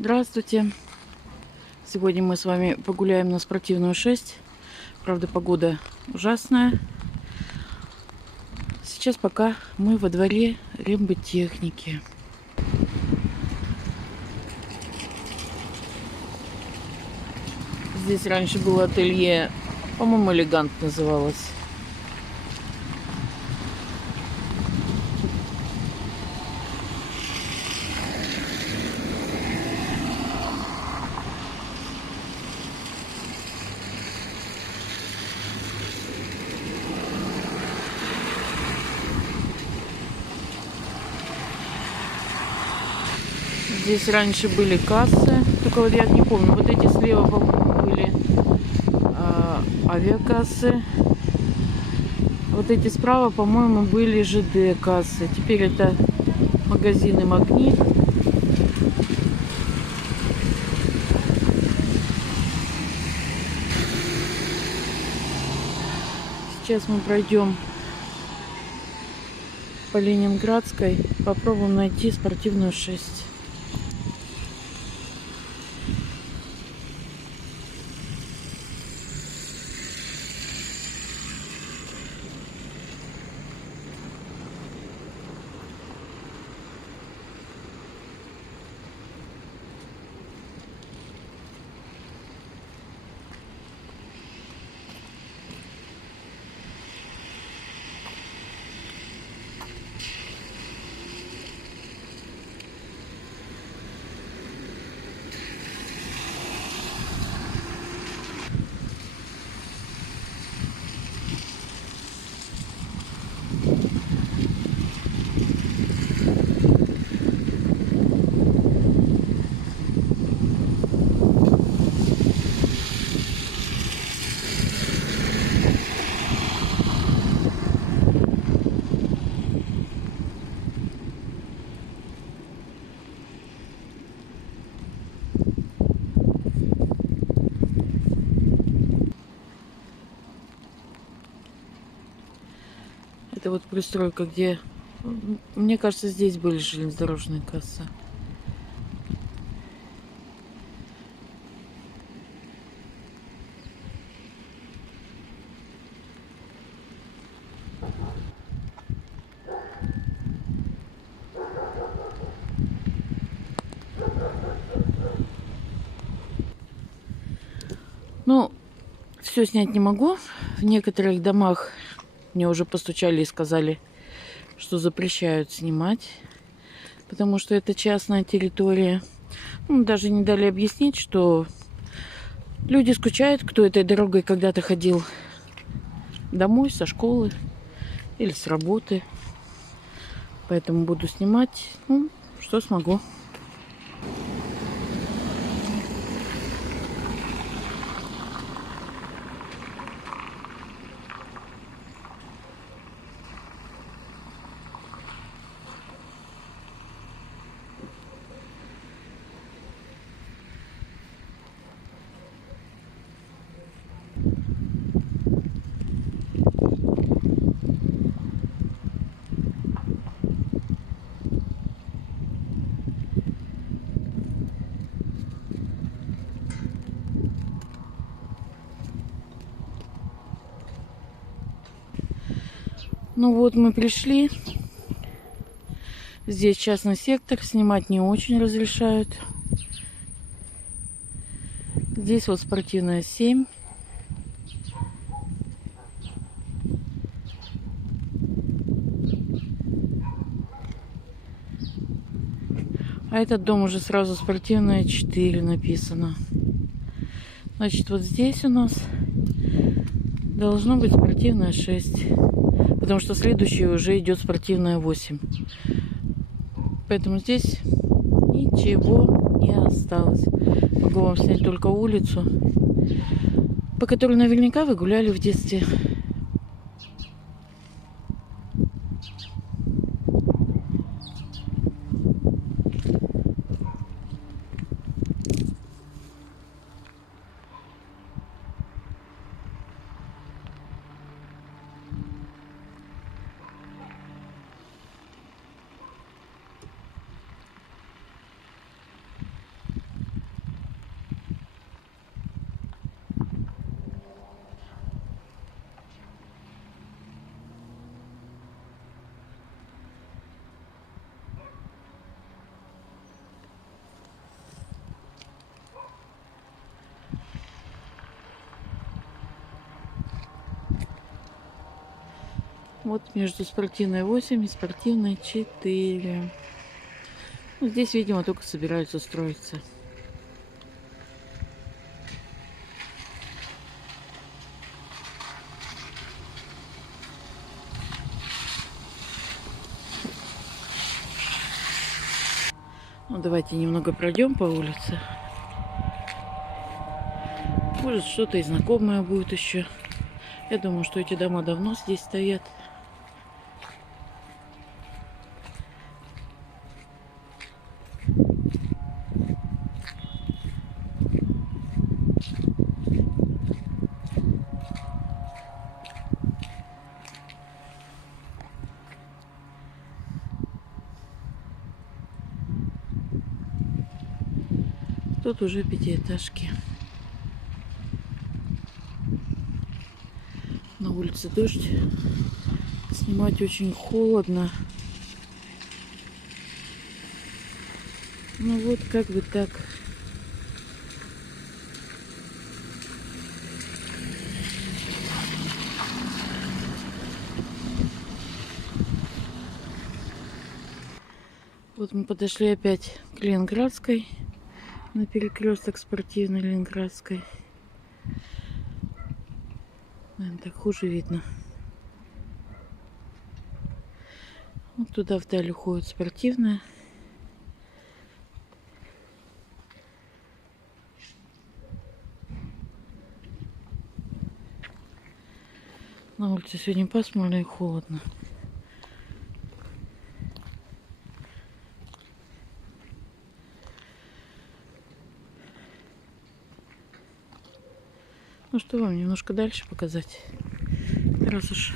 Здравствуйте! Сегодня мы с вами погуляем на спортивную 6. Правда, погода ужасная. Сейчас пока мы во дворе рембыттехники. Здесь раньше было ателье, по-моему, «Элегант» называлось. Здесь раньше были кассы, только вот я не помню, вот эти слева, по-моему, были авиакассы. Вот эти справа, по-моему, были ЖД кассы. Теперь это магазины «Магнит». Сейчас мы пройдем по Ленинградской, попробуем найти спортивную 6. Это вот пристройка, где, мне кажется, здесь были железнодорожные кассы. Ну, все снять не могу. В некоторых домах мне уже постучали и сказали, что запрещают снимать, потому что это частная территория. Ну, даже не дали объяснить, что люди скучают, кто этой дорогой когда-то ходил домой со школы или с работы. Поэтому буду снимать, ну, что смогу. Ну вот мы пришли. Здесь частный сектор, снимать не очень разрешают. Здесь вот спортивная 7. А этот дом уже сразу спортивная 4 написано. Значит, вот здесь у нас должно быть спортивная 6. Потому что следующая уже идет спортивная 8. Поэтому здесь ничего не осталось. Могу вам снять только улицу, по которой наверняка вы гуляли в детстве. Вот между спортивной 8 и спортивной 4. Ну, здесь, видимо, только собираются строиться. Ну, давайте немного пройдем по улице. Может, что-то и знакомое будет еще. Я думаю, что эти дома давно здесь стоят. Тут уже пятиэтажки. На улице дождь. Снимать очень холодно. Ну вот, как бы так. Вот мы подошли опять к Ленинградской. На перекресток спортивной Ленинградской. Наверное, так хуже видно. Вот туда вдаль уходит спортивная. На улице сегодня пасмурно и холодно. Ну что вам немножко дальше показать, раз уж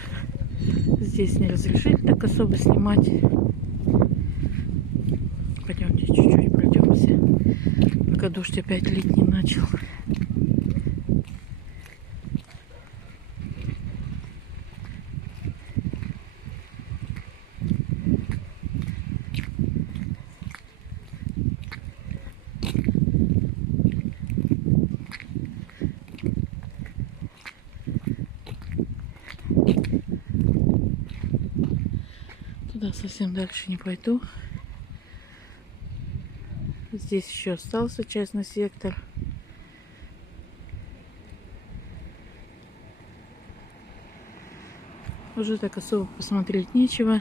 здесь не разрешили так особо снимать. Пойдемте чуть-чуть пройдемся, пока дождь опять лить не начал. Туда совсем дальше не пойду. Здесь еще остался частный сектор. Уже так особо посмотреть нечего.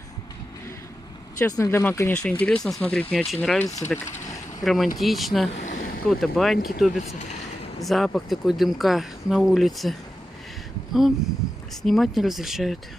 Частные дома, конечно, интересно смотреть. Мне очень нравится. Так романтично. У кого-то баньки топятся. Запах такой дымка на улице. Но снимать не разрешают.